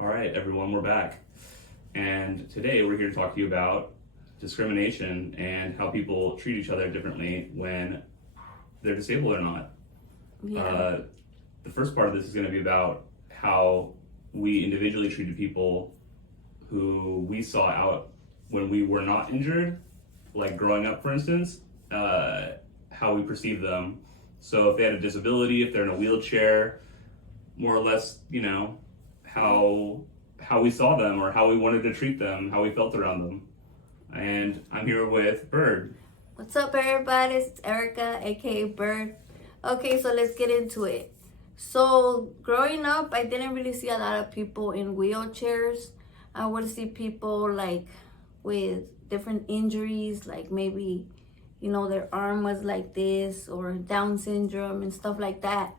All right, everyone, we're back. And today we're here to talk to you about discrimination and how people treat each other differently when they're disabled or not. Yeah. The first part of this is going to be about how we individually treated people who we saw out when we were not injured, like growing up, for instance, how we perceive them. So if they had a disability, if they're in a wheelchair, more or less, how we saw them or how we wanted to treat them, how we felt around them. And I'm here with Bird. What's up, everybody? It's Erica, aka Bird. Okay, so let's get into it. So growing up, I didn't really see a lot of people in wheelchairs. I would see people like with different injuries, like maybe, their arm was like this or Down syndrome and stuff like that.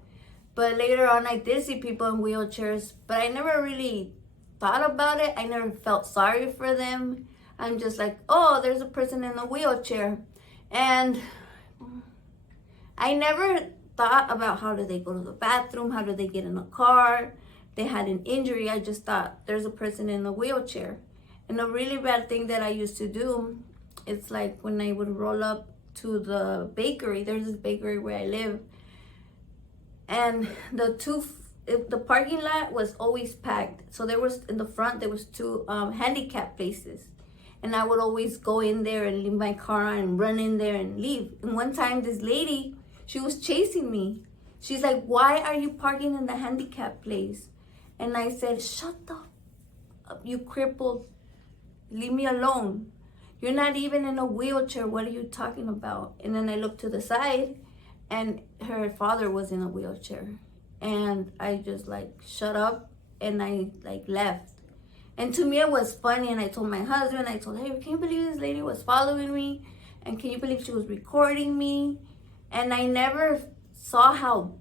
But later on, I did see people in wheelchairs, but I never really thought about it. I never felt sorry for them. I'm just like, oh, there's a person in a wheelchair. And I never thought about how do they go to the bathroom, how do they get in a car. They had an injury. I just thought there's a person in a wheelchair. And a really bad thing that I used to do, it's like when I would roll up to the bakery, there's this bakery where I live, and the parking lot was always packed. So there was, in the front, there was two handicap places. And I would always go in there and leave my car on and run in there and leave. And one time this lady, she was chasing me. She's like, why are you parking in the handicap place? And I said, shut up, you crippled. Leave me alone. You're not even in a wheelchair. What are you talking about? And then I looked to the side and her father was in a wheelchair. And I just like shut up and I like left. And to me it was funny, and I told my husband, I told, hey, can you believe this lady was following me? And can you believe she was recording me? And I never saw how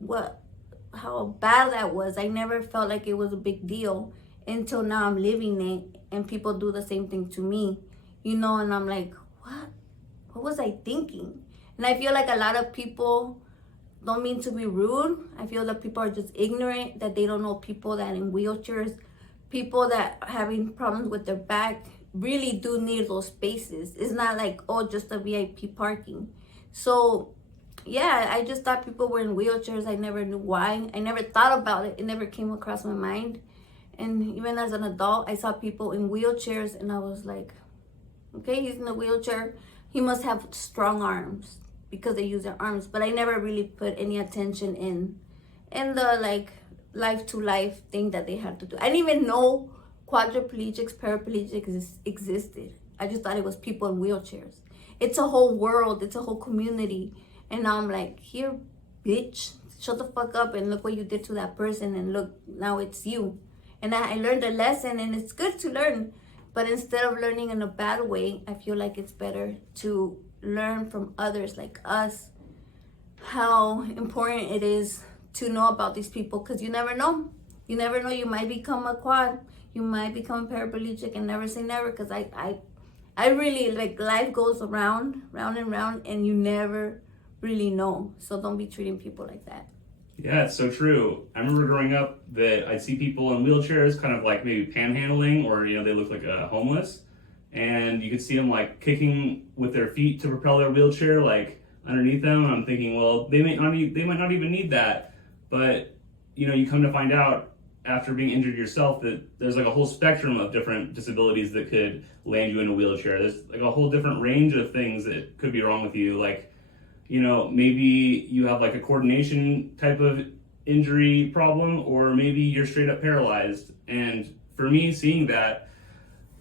bad that was. I never felt like it was a big deal until now I'm living it and people do the same thing to me, and I'm like, what was I thinking? And I feel like a lot of people, don't mean to be rude, I feel that people are just ignorant, that they don't know people that in wheelchairs, people that are having problems with their back really do need those spaces. It's not like, oh, just a VIP parking. So yeah, I just thought people were in wheelchairs. I never knew why. I never thought about it. It never came across my mind. And even as an adult, I saw people in wheelchairs and I was like, okay, he's in a wheelchair. He must have strong arms because they use their arms. But I never really put any attention in the like life to life thing that they had to do. I didn't even know quadriplegics, paraplegics existed. I just thought it was people in wheelchairs. It's a whole world. It's a whole community. And now I'm like, here, bitch, shut the fuck up and look what you did to that person. And look, now it's you. And I learned a lesson, and it's good to learn. But instead of learning in a bad way, I feel like it's better to learn from others like us how important it is to know about these people, because you never know. You never know. You might become a quad. You might become paraplegic, and never say never, because I really, like, life goes round and round, and you never really know. So don't be treating people like that. Yeah, it's so true. I remember growing up that I'd see people in wheelchairs kind of like maybe panhandling, or, they look like homeless. And you could see them like kicking with their feet to propel their wheelchair, like underneath them. And I'm thinking, well, they might not even need that. But, you come to find out after being injured yourself that there's like a whole spectrum of different disabilities that could land you in a wheelchair. There's like a whole different range of things that could be wrong with you. Like, maybe you have like a coordination type of injury problem, or maybe you're straight up paralyzed. And for me, seeing that,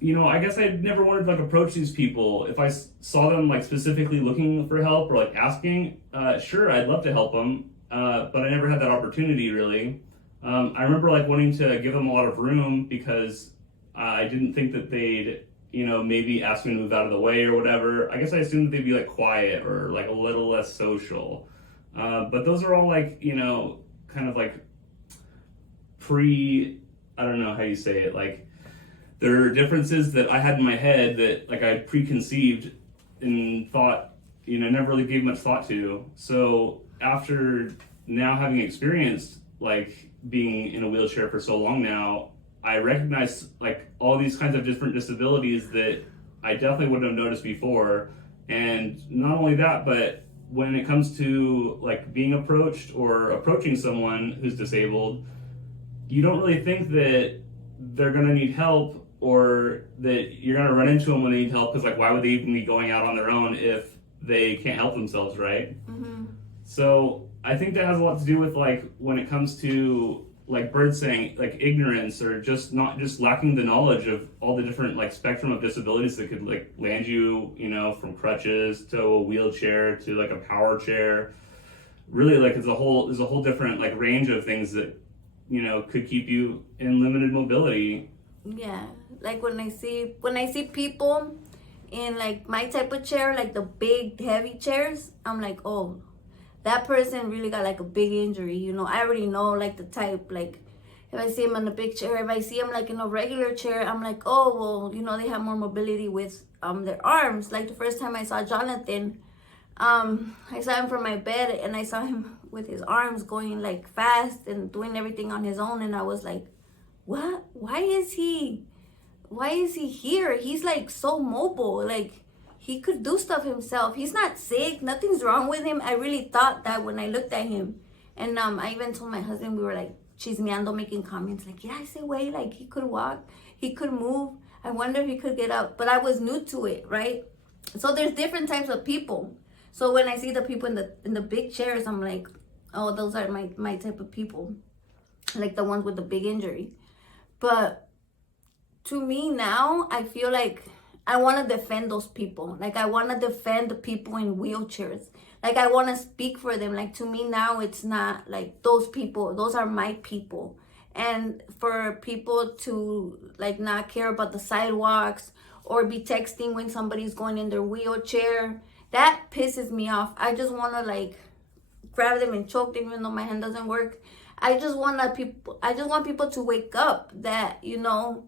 I guess I never wanted to like approach these people. If I saw them like specifically looking for help or like asking, sure, I'd love to help them. But I never had that opportunity really. I remember like wanting to give them a lot of room because I didn't think that they'd maybe ask me to move out of the way or whatever. I guess I assumed they'd be like quiet or like a little less social. But those are all like, kind of like I don't know how you say it. Like there are differences that I had in my head that like I preconceived and thought, never really gave much thought to. So after now having experienced like being in a wheelchair for so long now, I recognize like all these kinds of different disabilities that I definitely wouldn't have noticed before. And not only that, but when it comes to like being approached or approaching someone who's disabled, you don't really think that they're going to need help or that you're going to run into them when they need help, because like why would they even be going out on their own if they can't help themselves, right? Mm-hmm. So I think that has a lot to do with like when it comes to like Bird saying like ignorance or just lacking the knowledge of all the different like spectrum of disabilities that could like land you, you know, from crutches to a wheelchair to like a power chair. Really, like there's a whole different like range of things that, you know, could keep you in limited mobility. Yeah, like when I see people in like my type of chair, like the big heavy chairs, I'm like, oh, that person really got like a big injury. You know, I already know like the type. Like if I see him in a big chair, if I see him like in a regular chair, I'm like, oh, well, you know, they have more mobility with their arms. Like the first time I saw Jonathan, I saw him from my bed and I saw him with his arms going like fast and doing everything on his own, and I was like, what? Why is he here? He's like so mobile. Like he could do stuff himself. He's not sick. Nothing's wrong with him. I really thought that when I looked at him. And I even told my husband, we were like chismeando, making comments like, yeah, I say, wait, like he could walk, he could move. I wonder if he could get up. But I was new to it, right? So there's different types of people. So when I see the people in the big chairs, I'm like, oh, those are my type of people. Like the ones with the big injury. But to me now, I feel like I want to defend those people. Like I want to defend the people in wheelchairs. Like I want to speak for them. Like to me now, it's not like those people. Those are my people. And for people to like not care about the sidewalks or be texting when somebody's going in their wheelchair, that pisses me off. I just want to like grab them and choke them even though my hand doesn't work. I just want people to wake up that, you know,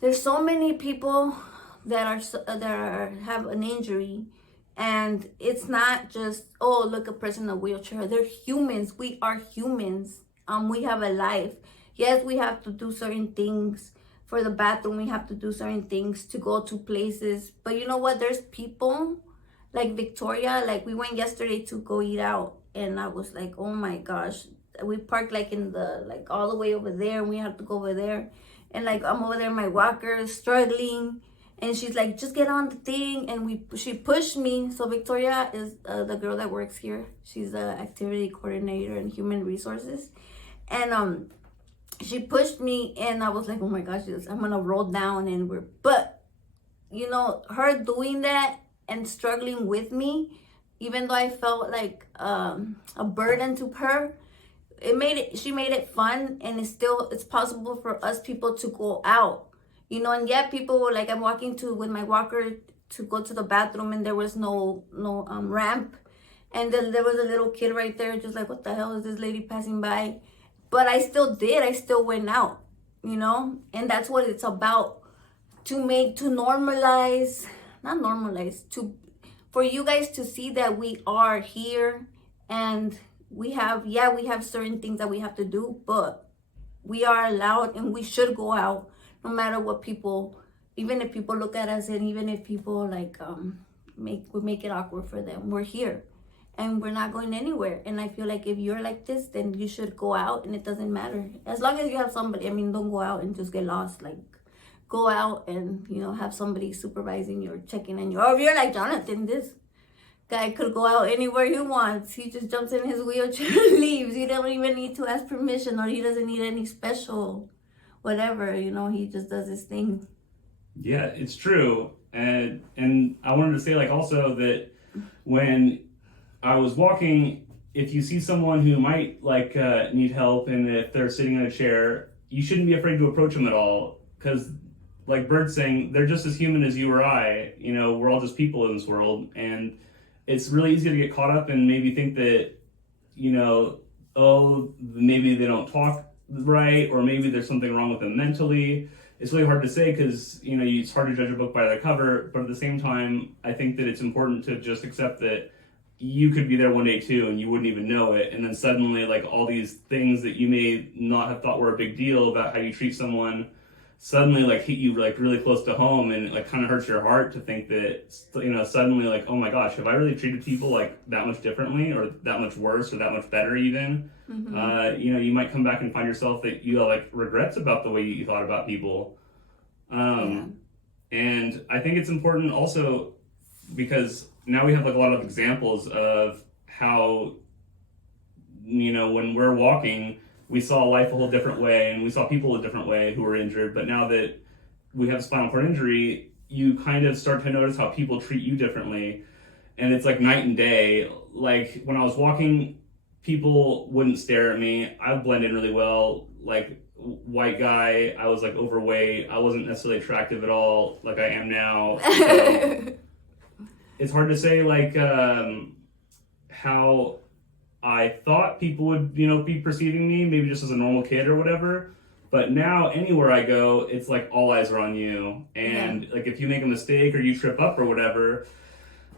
there's so many people that have an injury, and it's not just, oh, look, a person in a wheelchair. They're humans. We are humans. We have a life. Yes, we have to do certain things for the bathroom. We have to do certain things to go to places. But you know what? There's people like Victoria. Like we went yesterday to go eat out, and I was like, oh my gosh. We parked like in the like all the way over there, and we have to go over there. And like I'm over there in my walker struggling, and she's like, just get on the thing. And she pushed me. So Victoria is the girl that works here. She's the activity coordinator in human resources. And she pushed me, and I was like, oh my gosh, I'm gonna roll down. But you know, her doing that and struggling with me, even though I felt like a burden to her, she made it fun. And it's possible for us people to go out, you know. And yet people were like, I'm walking with my walker to go to the bathroom, and there was no ramp, and then there was a little kid right there just like, what the hell is this lady passing by? But I still went out, you know. And that's what it's about, for you guys to see that we are here, and we have certain things that we have to do, but we are allowed and we should go out no matter what people, even if people look at us, and even if people like make it awkward for them. We're here and we're not going anywhere. And I feel like if you're like this, then you should go out, and it doesn't matter. As long as you have somebody, I mean, don't go out and just get lost. Like go out and, you know, have somebody supervising you or checking on you. Or if you're like Jonathan, this guy could go out anywhere he wants. He just jumps in his wheelchair and leaves. He don't even need to ask permission, or he doesn't need any special whatever, you know. He just does his thing. Yeah, it's true. And I wanted to say like also that when I was walking, if you see someone who might like need help, and if they're sitting in a chair, you shouldn't be afraid to approach them at all, because like Bird's saying, they're just as human as you or I. You know, we're all just people in this world, and it's really easy to get caught up and maybe think that, you know, oh, maybe they don't talk right, or maybe there's something wrong with them mentally. It's really hard to say, because, you know, it's hard to judge a book by the cover. But at the same time, I think that it's important to just accept that you could be there one day too and you wouldn't even know it, and then suddenly like all these things that you may not have thought were a big deal about how you treat someone suddenly like hit you like really close to home, and it like kind of hurts your heart to think that, you know, suddenly like, oh my gosh, have I really treated people like that much differently or that much worse or that much better even? You know, you might come back and find yourself that you have like regrets about the way you thought about people. And I think it's important also because now we have like a lot of examples of how, you know, when we're walking, we saw life a whole different way and we saw people a different way who were injured. But now that we have spinal cord injury, you kind of start to notice how people treat you differently. And it's like night and day. Like when I was walking, people wouldn't stare at me. I would blend in really well. Like white guy, I was like overweight. I wasn't necessarily attractive at all like I am now. So it's hard to say like how I thought people would, you know, be perceiving me, maybe just as a normal kid or whatever. But now anywhere I go, it's like all eyes are on you. And like if you make a mistake or you trip up or whatever,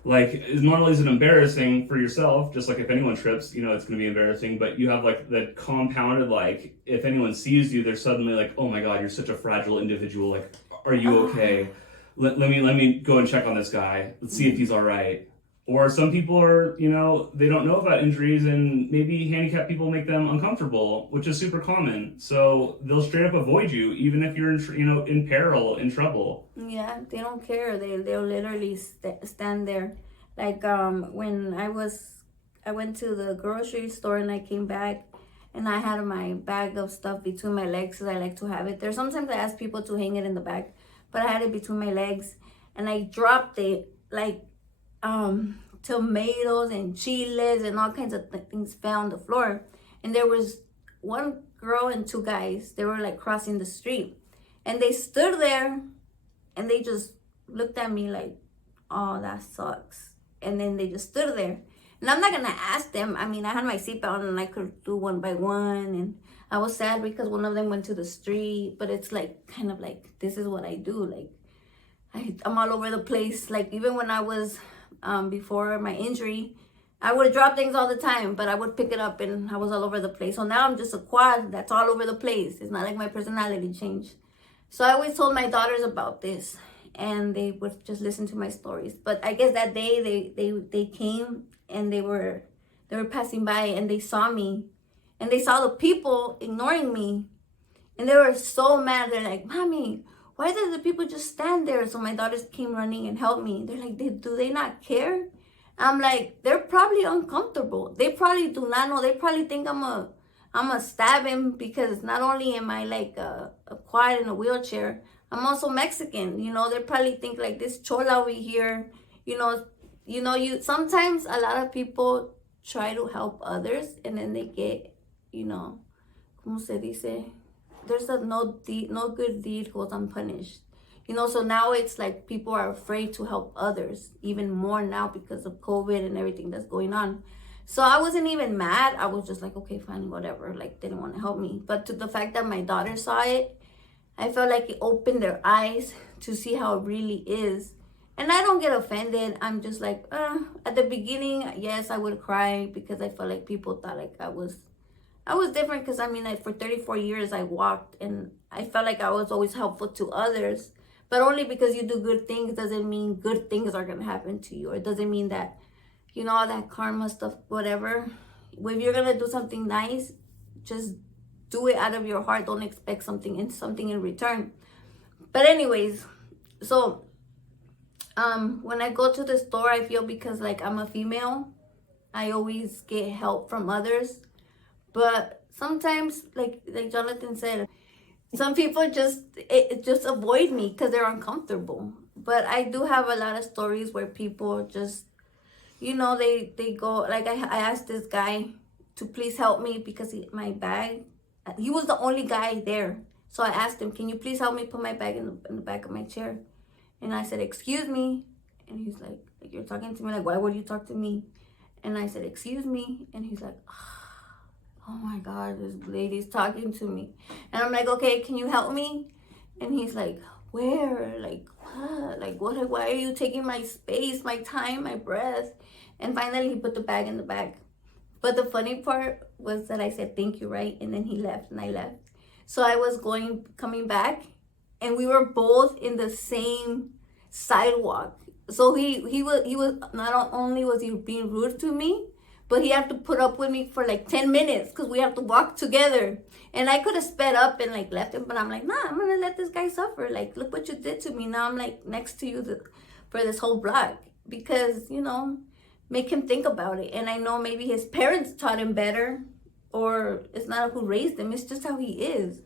like not only is it embarrassing for yourself, just like if anyone trips, you know, it's going to be embarrassing, but you have like the compounded, like if anyone sees you, they're suddenly like, oh my God, you're such a fragile individual. Like, are you okay? Let me go and check on this guy. Let's see if he's all right. Or some people are, you know, they don't know about injuries and maybe handicapped people make them uncomfortable, which is super common. So they'll straight up avoid you, even if you're, you know, in peril, in trouble. Yeah, they don't care. They'll literally stand there. Like when I went to the grocery store and I came back and I had my bag of stuff between my legs because I like to have it there. Sometimes I ask people to hang it in the back, but I had it between my legs and I dropped it like tomatoes and chiles and all kinds of things fell on the floor. And there was one girl and two guys. They were like crossing the street and they stood there and they just looked at me like, oh, that sucks. And then they just stood there. And I'm not gonna ask them. I mean, I had my seatbelt on and I could do one by one. And I was sad because one of them went to the street, but it's like kind of like, this is what I do. Like I'm all over the place. Like even when I was before my injury, I would drop things all the time, but I would pick it up and I was all over the place. So now I'm just a quad that's all over the place. It's not like my personality changed. So I always told my daughters about this and they would just listen to my stories. But I guess that day they came and they were passing by and they saw me and they saw the people ignoring me and they were so mad. They're like, Mommy, why did the people just stand there? So my daughters came running and helped me. They're like, do they not care? I'm like, they're probably uncomfortable. They probably do not know. They probably think I'm a stab him because not only am I like a quad in a wheelchair, I'm also Mexican. You know, they probably think like this chola over here. You sometimes a lot of people try to help others and then they get, you know, como se dice? There's no good deed goes unpunished. You know, so now it's like people are afraid to help others even more now because of COVID and everything that's going on. So I wasn't even mad. I was just like, okay, fine, whatever. Like, they didn't want to help me. But to the fact that my daughter saw it, I felt like it opened their eyes to see how it really is. And I don't get offended. I'm just like, at the beginning, yes, I would cry because I felt like people thought like I was different because I mean, like for 34 years I walked and I felt like I was always helpful to others, but only because you do good things doesn't mean good things are going to happen to you. Or it doesn't mean that, you know, all that karma stuff, whatever. If you're going to do something nice, just do it out of your heart. Don't expect something in return. But anyways, so when I go to the store, I feel because like I'm a female, I always get help from others. But sometimes, like Jonathan said, some people just avoid me because they're uncomfortable. But I do have a lot of stories where people just, you know, they go, like I asked this guy to please help me because my bag, he was the only guy there. So I asked him, can you please help me put my bag in the back of my chair? And I said, excuse me. And he's like, you're talking to me? Like, why would you talk to me? And I said, excuse me. And he's like, oh my God, this lady's talking to me. And I'm like, okay, can you help me? And he's like, where? Like, what? Like, what? Why are you taking my space, my time, my breath? And finally, he put the bag in the bag. But the funny part was that I said, thank you, right? And then he left and I left. So I was coming back, and we were both in the same sidewalk. So he was not only was he being rude to me, but he had to put up with me for like 10 minutes because we have to walk together. And I could have sped up and like left him, but I'm like, nah, I'm gonna let this guy suffer. Like, look what you did to me. Now I'm like next to you for this whole block, because, you know, make him think about it. And I know maybe his parents taught him better, or it's not who raised him, it's just how he is.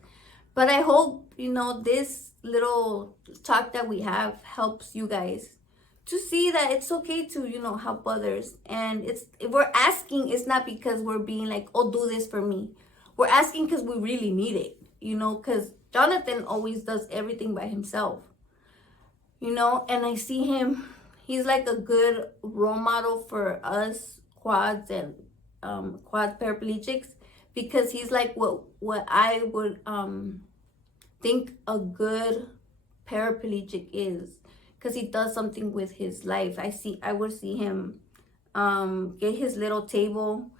But I hope, you know, this little talk that we have helps you guys to see that it's okay to, you know, help others. And if we're asking, it's not because we're being like, oh, do this for me. We're asking because we really need it, you know, because Jonathan always does everything by himself, you know. And I see him, he's like a good role model for us quads and quad paraplegics, because he's like what I would think a good paraplegic is, because he does something with his life. I would see him get his little table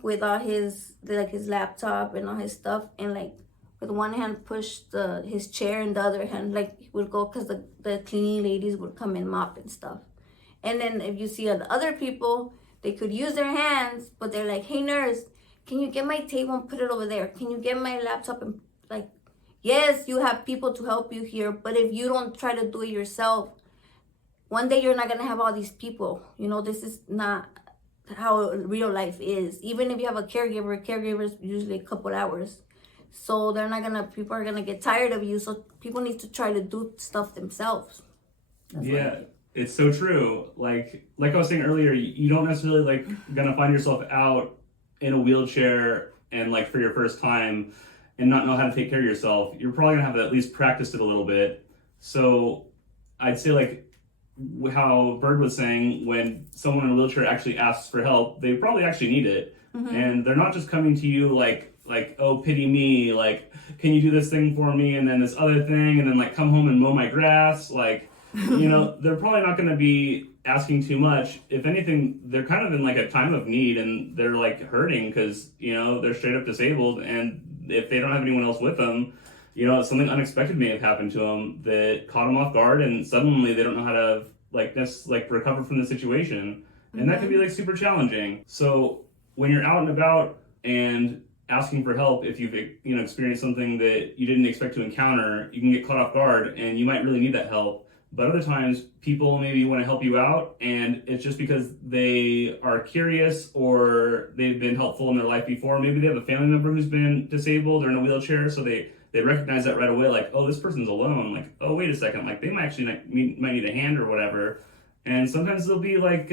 with all his laptop and all his stuff, and like with one hand push his chair, and the other hand like he would go, because the cleaning ladies would come and mop and stuff. And then if you see other people, they could use their hands, but they're like, hey nurse, can you get my table and put it over there? Can you get my laptop? And like, yes, you have people to help you here, but if you don't try to do it yourself, one day you're not gonna have all these people. You know, this is not how real life is. Even if you have a caregiver is usually a couple hours. So people are gonna get tired of you. So people need to try to do stuff themselves. Yeah, it's so true. Like I was saying earlier, you don't necessarily like gonna find yourself out in a wheelchair and like for your first time and not know how to take care of yourself. You're probably gonna have to at least practice it a little bit. So I'd say like how Bird was saying, when someone in a wheelchair actually asks for help, they probably actually need it. Mm-hmm. And they're not just coming to you like, oh, pity me, like, can you do this thing for me, and then this other thing, and then like come home and mow my grass, like, you know, they're probably not going to be asking too much. If anything, they're kind of in like a time of need, and they're like hurting because, you know, they're straight up disabled, and if they don't have anyone else with them, you know, something unexpected may have happened to them that caught them off guard, and suddenly they don't know how to like recover from the situation. And that can be like super challenging. So when you're out and about and asking for help, if you've, you know, experienced something that you didn't expect to encounter, you can get caught off guard and you might really need that help. But other times people maybe want to help you out, and it's just because they are curious or they've been helpful in their life before. Maybe they have a family member who's been disabled or in a wheelchair, so they recognize that right away, like, oh, this person's alone. Like, oh, wait a second, like they might actually might need a hand or whatever. And sometimes they'll be like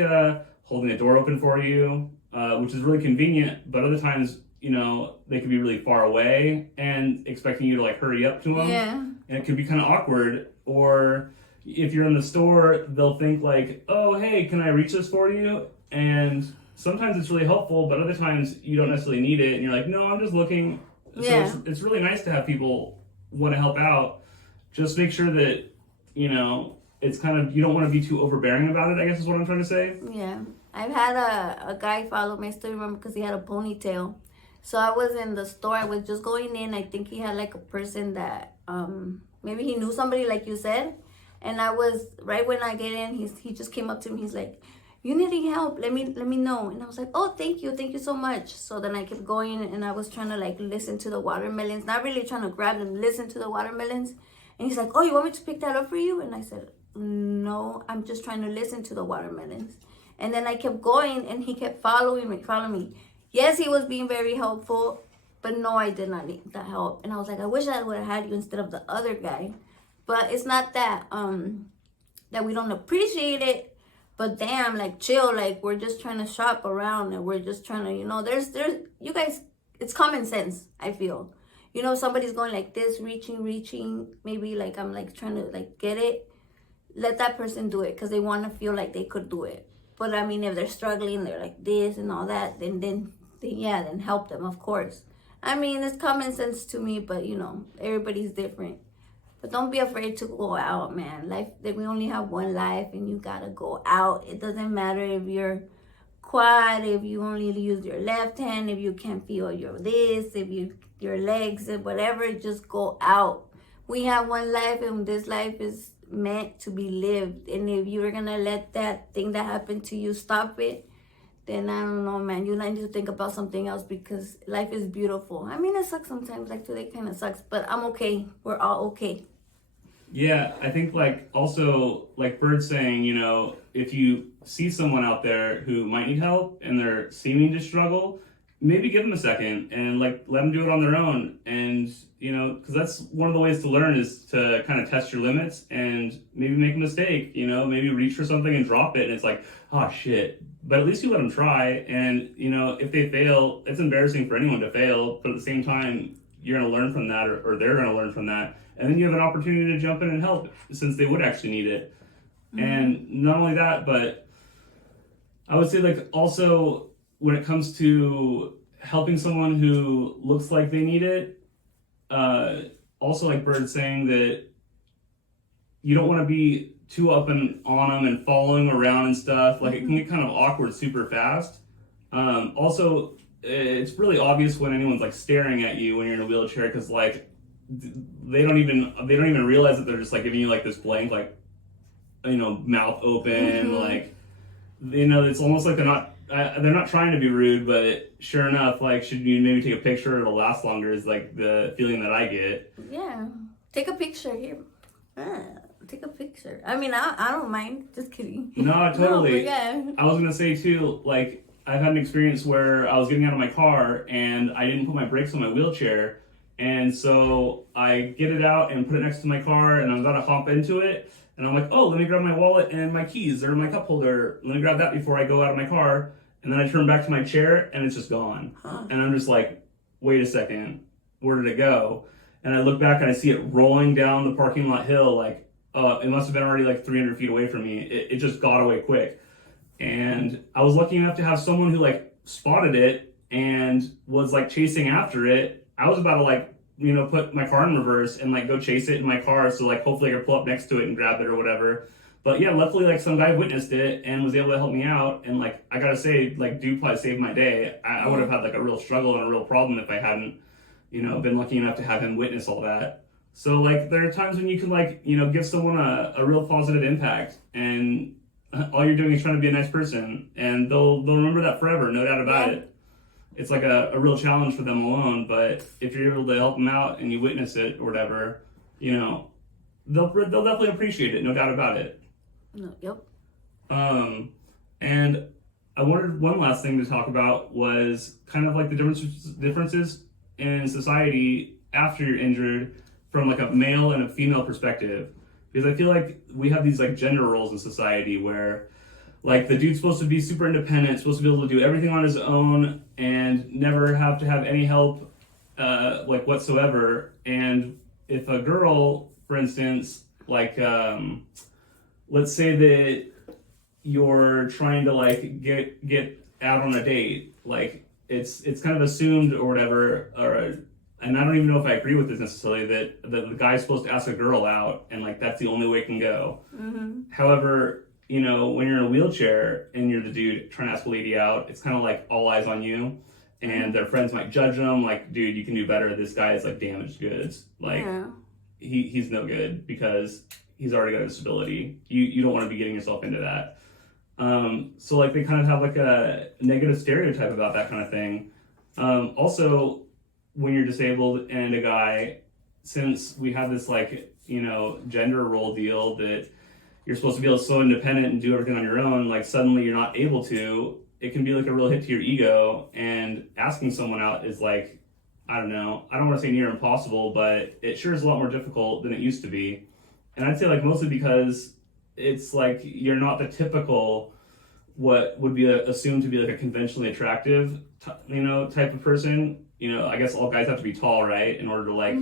holding a door open for you, which is really convenient. But other times, you know, they could be really far away and expecting you to like hurry up to them. Yeah. And it could be kind of awkward. Or if you're in the store, they'll think like, oh, hey, can I reach this for you? And sometimes it's really helpful, but other times you don't necessarily need it. And you're like, no, I'm just looking. Yeah. So it's really nice to have people want to help out. Just make sure that, you know, it's kind of, you don't want to be too overbearing about it, I guess is what I'm trying to say. Yeah. I've had a guy follow me. I still remember, because he had a ponytail. So I was in the store. I was just going in. I think he had like a person that maybe he knew somebody, like you said. And I was, right when I get in, he just came up to me. He's like, you needing help? Let me know. And I was like, oh, thank you so much. So then I kept going, and I was trying to like listen to the watermelons, not really trying to grab them, listen to the watermelons. And he's like, oh, you want me to pick that up for you? And I said, no, I'm just trying to listen to the watermelons. And then I kept going, and he kept following me. Yes, he was being very helpful, but no, I did not need that help. And I was like, I wish I would have had you instead of the other guy. But it's not that that we don't appreciate it. But damn, like, chill, like, we're just trying to shop around, and we're just trying to, you know, there's, you guys, it's common sense, I feel. You know, somebody's going like this, reaching, maybe, like, I'm, like, trying to, like, get it. Let that person do it, because they want to feel like they could do it. But, I mean, if they're struggling, they're like this and all that, then help them, of course. I mean, it's common sense to me, but, you know, everybody's different. But don't be afraid to go out, man. Life, that we only have one life, and you gotta go out. It doesn't matter if you're quad, if you only use your left hand, if you can't feel your this, if your legs and whatever, just go out. We have one life, and this life is meant to be lived. And if you're gonna let that thing that happened to you stop it, then I don't know, man. You need to think about something else, because life is beautiful. I mean, it sucks sometimes. Like today kind of sucks, but I'm okay. We're all okay. Yeah, I think like also like Bird saying, you know, if you see someone out there who might need help and they're seeming to struggle, maybe give them a second and like let them do it on their own. And you know, because that's one of the ways to learn, is to kind of test your limits and maybe make a mistake. You know, maybe reach for something and drop it, and it's like, oh shit. But at least you let them try. And you know, if they fail, it's embarrassing for anyone to fail. But at the same time, you're going to learn from that, or they're going to learn from that. And then you have an opportunity to jump in and help, since they would actually need it. Mm-hmm. And not only that, but I would say like also when it comes to helping someone who looks like they need it, also like Bird saying that you don't want to be too up and on them and following around and stuff. Like it can get kind of awkward super fast. Also, it's really obvious when anyone's like staring at you when you're in a wheelchair, because like they don't even realize that they're just like giving you like this blank, like, you know, mouth open, like, you know, it's almost like they're not trying to be rude, but sure enough, like, should you maybe take a picture, it'll last longer, is like the feeling that I get. Yeah, take a picture here. Take a picture. I mean, I don't mind. Just kidding. No, totally. No, yeah. I was gonna say too, like, I've had an experience where I was getting out of my car and I didn't put my brakes on my wheelchair. And so I get it out and put it next to my car, and I'm about to hop into it. And I'm like, oh, let me grab my wallet and my keys. They're in my cup holder. Let me grab that before I go out of my car. And then I turn back to my chair and it's just gone. And I'm just like, wait a second, where did it go? And I look back and I see it rolling down the parking lot hill. Like, it must have been already like 300 feet away from me. It just got away quick. And I was lucky enough to have someone who like spotted it and was like chasing after it. I was about to like, you know, put my car in reverse and like go chase it in my car. So like hopefully I could pull up next to it and grab it or whatever. But yeah, luckily like some guy witnessed it and was able to help me out. And like, I gotta say, like, dude probably saved my day. I would have had like a real struggle and a real problem if I hadn't, you know, been lucky enough to have him witness all that. So like, there are times when you can like, you know, give someone a real positive impact, and all you're doing is trying to be a nice person, and they'll remember that forever, no doubt about it. It's like a real challenge for them alone, but if you're able to help them out and you witness it or whatever, you know, they'll definitely appreciate it, no doubt about it. No, yep. And I wanted one last thing to talk about was kind of like the differences in society after you're injured from like a male and a female perspective. Because I feel like we have these like gender roles in society where like the dude's supposed to be super independent, supposed to be able to do everything on his own and never have to have any help like whatsoever. And if a girl, for instance, like let's say that you're trying to like get out on a date, like it's kind of assumed or whatever, and I don't even know if I agree with this necessarily, that the guy's supposed to ask a girl out and like that's the only way it can go. However, you know, when you're in a wheelchair and you're the dude trying to ask a lady out, it's kind of like all eyes on you, and their friends might judge them like, dude, you can do better. This guy is like damaged goods. Like he's no good because he's already got a disability. You don't want to be getting yourself into that. So like they kind of have like a negative stereotype about that kind of thing. Also, when you're disabled and a guy, since we have this like, you know, gender role deal that you're supposed to be able to so independent and do everything on your own, like suddenly you're not able to, it can be like a real hit to your ego, and asking someone out is like, I don't know, I don't want to say near impossible, but it sure is a lot more difficult than it used to be. And I'd say like mostly because it's like you're not the typical, what would be assumed to be like a conventionally attractive, you know, type of person. You know, I guess all guys have to be tall, right, in order to like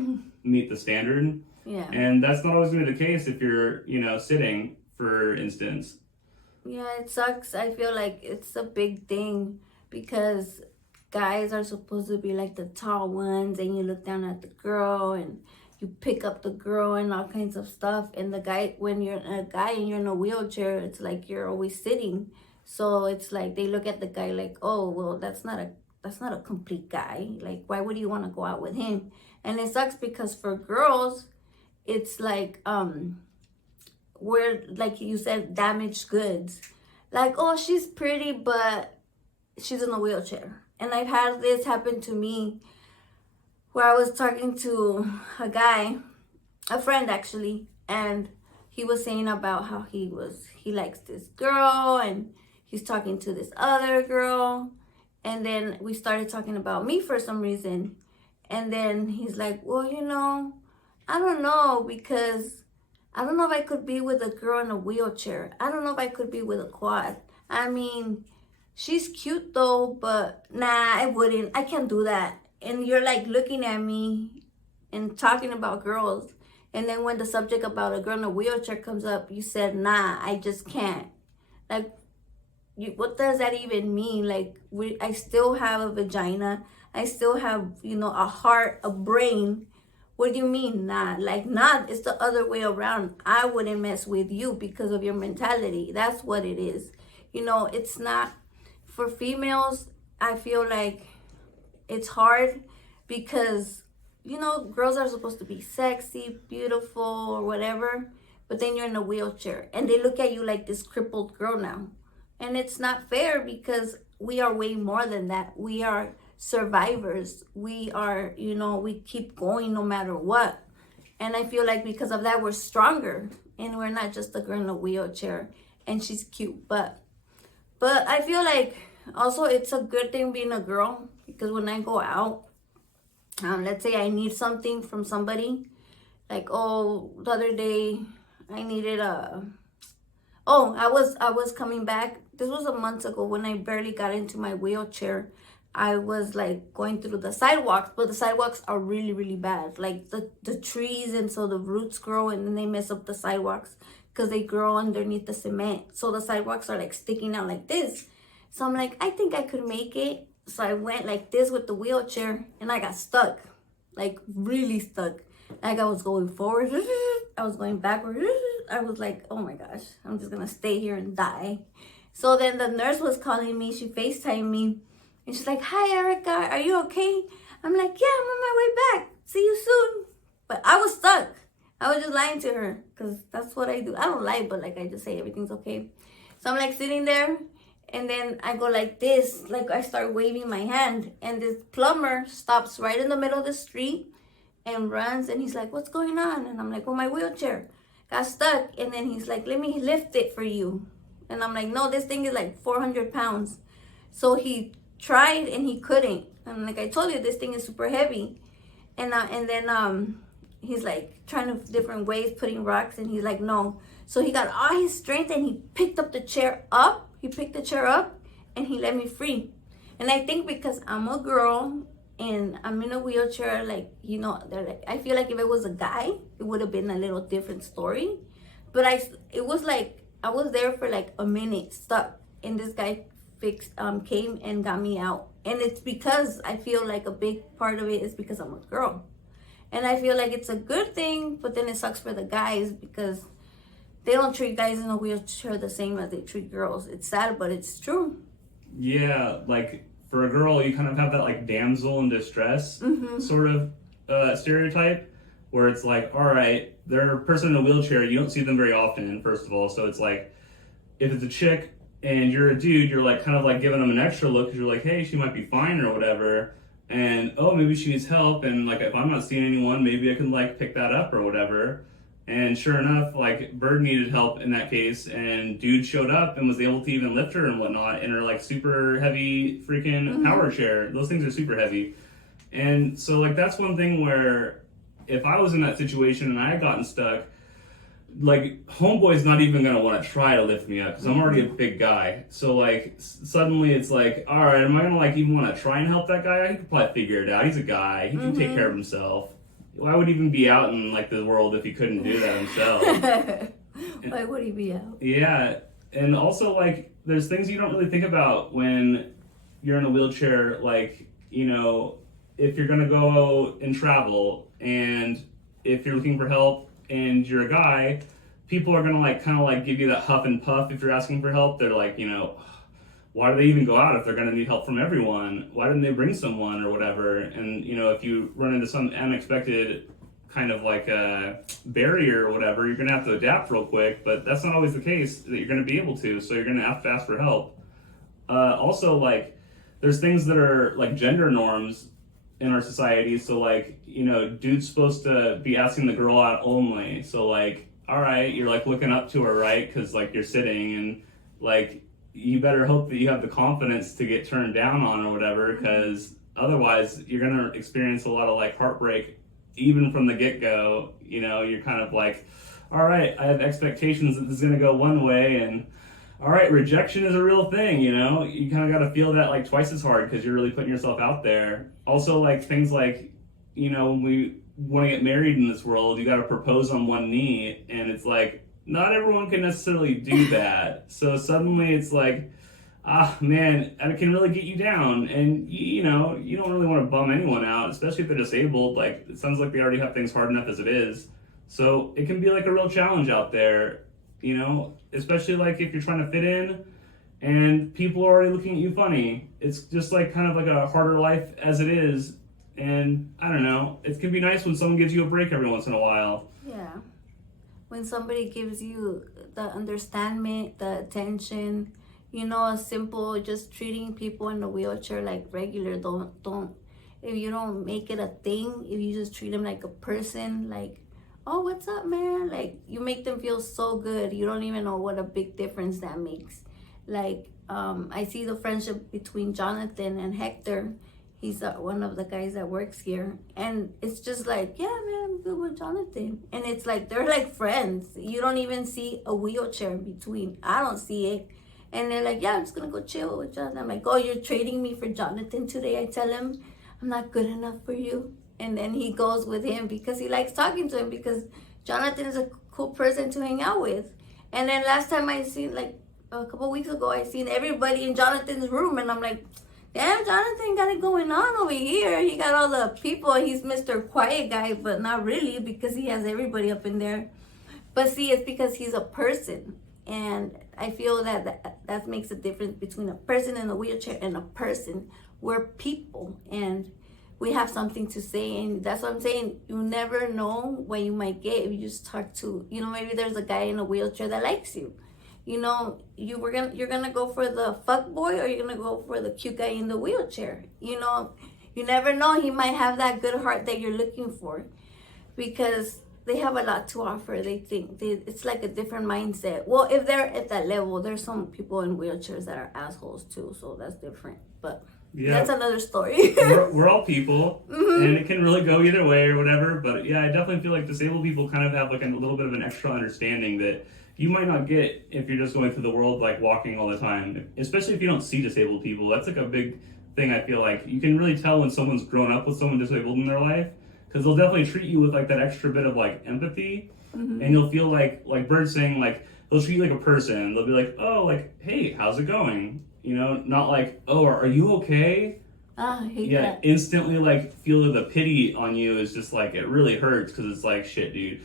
meet the standard. Yeah. And that's not always going to be the case if you're, you know, sitting, for instance. Yeah, it sucks. I feel like it's a big thing because guys are supposed to be like the tall ones, and you look down at the girl and you pick up the girl and all kinds of stuff. And the guy, when you're a guy and you're in a wheelchair, it's like you're always sitting. So it's like they look at the guy like, oh, well, that's not a complete guy. Like, why would you want to go out with him? And it sucks because for girls, it's like we're, like you said, damaged goods. Like, oh, she's pretty, but she's in a wheelchair. And I've had this happen to me where I was talking to a guy, a friend actually, and he was saying about how he likes this girl and he's talking to this other girl. And then we started talking about me for some reason. And then he's like, well, I don't know, because I don't know if I could be with a girl in a wheelchair. I don't know if I could be with a quad. I mean, she's cute though, but nah, I wouldn't. I can't do that. And you're like looking at me and talking about girls. And then when the subject about a girl in a wheelchair comes up, you said, nah, I just can't. Like, what does that even mean? Like, I still have a vagina. I still have, a heart, a brain. What do you mean, nah? Like, nah, it's the other way around. I wouldn't mess with you because of your mentality. That's what it is. It's not, for females, I feel like it's hard because, girls are supposed to be sexy, beautiful, or whatever. But then you're in a wheelchair and they look at you like this crippled girl now. And it's not fair because we are way more than that. We are survivors. We are, we keep going no matter what. And I feel like because of that, we're stronger. And we're not just a girl in a wheelchair and she's cute. But I feel like also it's a good thing being a girl, because when I go out, let's say I need something from somebody, like, oh, the other day I needed I was coming back. This was a month ago when I barely got into my wheelchair. I was like going through the sidewalks, but the sidewalks are really, really bad. Like the trees, and so the roots grow and then they mess up the sidewalks because they grow underneath the cement. So the sidewalks are like sticking out like this. So I'm like, I think I could make it. So I went like this with the wheelchair and I got stuck, like really stuck. Like I was going forward, I was going backward. I was like, oh my gosh, I'm just gonna stay here and die. So then the nurse was calling me, she FaceTimed me, and she's like, hi Erica, are you okay? I'm like, yeah, I'm on my way back. See you soon. But I was stuck. I was just lying to her, because that's what I do. I don't lie, but like I just say everything's okay. So I'm like sitting there, and then I go like this, like I start waving my hand, and this plumber stops right in the middle of the street and runs, and he's like, what's going on? And I'm like, well, my wheelchair got stuck. And then he's like, let me lift it for you. And I'm like, no, this thing is like 400 pounds. So he tried and he couldn't. And like I told you, this thing is super heavy. And then he's like trying to different ways, putting rocks, and he's like, no. So he got all his strength and he picked up the chair up. He picked the chair up and he let me free. And I think because I'm a girl and I'm in a wheelchair, like, I feel like if it was a guy, it would have been a little different story. But it was like, I was there for like a minute stuck, and this guy came and got me out. And it's because I feel like a big part of it is because I'm a girl. And I feel like it's a good thing, but then it sucks for the guys because they don't treat guys in a wheelchair the same as they treat girls. It's sad, but it's true. Yeah, like for a girl, you kind of have that like damsel in distress sort of stereotype, where it's like, all right, they're a person in a wheelchair, you don't see them very often, first of all. So it's like, if it's a chick and you're a dude, you're like kind of like giving them an extra look, because you're like, hey, she might be fine or whatever. And oh, maybe she needs help. And like, if I'm not seeing anyone, maybe I can like pick that up or whatever. And sure enough, like Bird needed help in that case, and dude showed up and was able to even lift her and whatnot in her like super heavy freaking power chair. Those things are super heavy. And so like, that's one thing where if I was in that situation and I had gotten stuck, like homeboy's not even gonna want to try to lift me up because I'm already a big guy. So like suddenly it's like, all right, am I gonna like even want to try and help that guy? He could probably figure it out. He's a guy. He can take care of himself. Why would he even be out in like the world if he couldn't do that himself? Why would he be out? Yeah, and also like there's things you don't really think about when you're in a wheelchair. Like, if you're gonna go and travel, and if you're looking for help and you're a guy, people are gonna like kind of like give you that huff and puff if you're asking for help. They're like, why do they even go out if they're going to need help from everyone? Why didn't they bring someone or whatever? And, you know, if you run into some unexpected kind of like a barrier or whatever, you're going to have to adapt real quick, but that's not always the case that you're going to be able to, so you're going to have to ask for help. Also, like, there's things that are like gender norms in our society, so like, you know, dude's supposed to be asking the girl out only, so like, all right, you're like looking up to her, right, because like you're sitting, and like you better hope that you have the confidence to get turned down on or whatever, because otherwise you're going to experience a lot of like heartbreak even from the get-go. You know, you're kind of like, all right, I have expectations that this is going to go one way, and all right, rejection is a real thing, you know? You kind of got to feel that like twice as hard because you're really putting yourself out there. Also, like things like, you know, when we want to get married in this world, you got to propose on one knee, and it's like, not everyone can necessarily do that. So suddenly it's like, man, it can really get you down, and you know, you don't really want to bum anyone out, especially if they're disabled. Like, it sounds like they already have things hard enough as it is. So it can be like a real challenge out there, you know, especially like if you're trying to fit in and people are already looking at you funny. It's just like kind of like a harder life as it is. And I don't know, it can be nice when someone gives you a break every once in a while. Yeah. When somebody gives you the understanding, the attention, you know, a simple just treating people in a wheelchair like regular. Don't if you don't make it a thing, if you just treat them like a person, like, oh, what's up, man? Like, you make them feel so good. You don't even know what a big difference that makes. Like, I see the friendship between Jonathan and Hector. He's one of the guys that works here. And it's just like, yeah, man, I'm good with Jonathan. And it's like, they're like friends. You don't even see a wheelchair in between. I don't see it. And they're like, yeah, I'm just going to go chill with Jonathan. I'm like, oh, you're trading me for Jonathan today? I tell him, I'm not good enough for you. And then he goes with him because he likes talking to him, because Jonathan is a cool person to hang out with. And then last time I seen, like a couple weeks ago, I seen everybody in Jonathan's room, and I'm like, damn, Jonathan got it going on over here. He got all the people. He's Mr. Quiet Guy, but not really, because he has everybody up in there. But see, it's because he's a person. And I feel that makes a difference between a person in a wheelchair and a person. We're people, and we have something to say, and that's what I'm saying. You never know what you might get if you just talk to, you know, maybe there's a guy in a wheelchair that likes you. You know, you're gonna go for the fuck boy, or you're gonna go for the cute guy in the wheelchair. You know, you never know. He might have that good heart that you're looking for, because they have a lot to offer. It's like a different mindset. Well, if they're at that level, there's some people in wheelchairs that are assholes too, so that's different. But yeah, that's another story. we're all people, and it can really go either way or whatever. But yeah, I definitely feel like disabled people kind of have like a little bit of an extra understanding that you might not get if you're just going through the world like walking all the time. Especially if you don't see disabled people. That's like a big thing. I feel like you can really tell when someone's grown up with someone disabled in their life, because they'll definitely treat you with like that extra bit of like empathy, and you'll feel like Bird's saying, like, they'll treat you like a person. They'll be like, oh, like, hey, how's it going? You know, not like, oh, are you okay? I hate that. Instantly like feel the pity on you is just like, it really hurts, because it's like, shit, dude,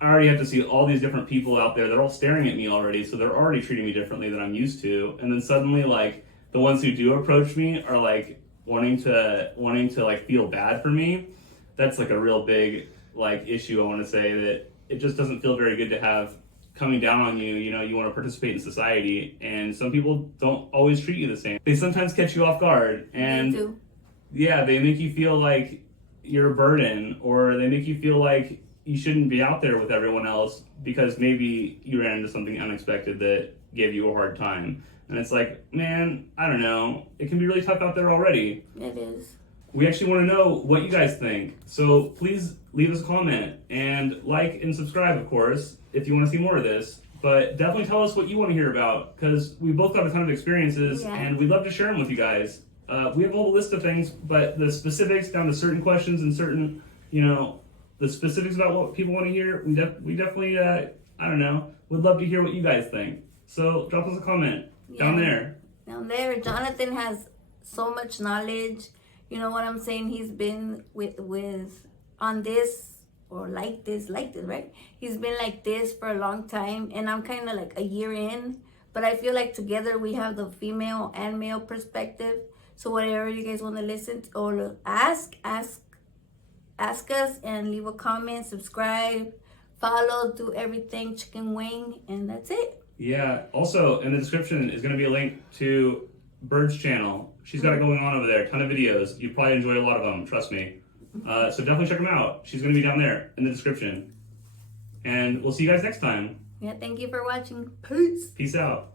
I already have to see all these different people out there. They're all staring at me already, so they're already treating me differently than I'm used to. And then suddenly, like, the ones who do approach me are like wanting to like feel bad for me. That's like a real big like issue. I want to say that it just doesn't feel very good to have coming down on you. You know, you want to participate in society, and some people don't always treat you the same. They sometimes catch you off guard, and They do. Yeah, they make you feel like you're a burden, or they make you feel like you shouldn't be out there with everyone else because maybe you ran into something unexpected that gave you a hard time. And it's like, man, I don't know. It can be really tough out there already. It is. We actually want to know what you guys think. So please leave us a comment and like and subscribe, of course, if you want to see more of this. But definitely tell us what you want to hear about, because we both have a ton of experiences, and we'd love to share them with you guys. We have a whole list of things, but the specifics down to certain questions and certain, you know, the specifics about what people want to hear, we definitely, I don't know, would love to hear what you guys think. So drop us a comment down there. Down there, Jonathan has so much knowledge. You know what I'm saying? He's been with on this, or like this, right? He's been like this for a long time, and I'm kind of like a year in, But I feel like together we have the female and male perspective. So whatever you guys want to listen to or ask us and leave a comment, subscribe, follow, do everything chicken wing, and that's it. Yeah. Also, in the description is going to be a link to Bird's channel. She's got it going on over there. A ton of videos. You'd probably enjoy a lot of them. Trust me. So definitely check them out. She's going to be down there in the description. And we'll see you guys next time. Yeah, thank you for watching. Peace. Peace out.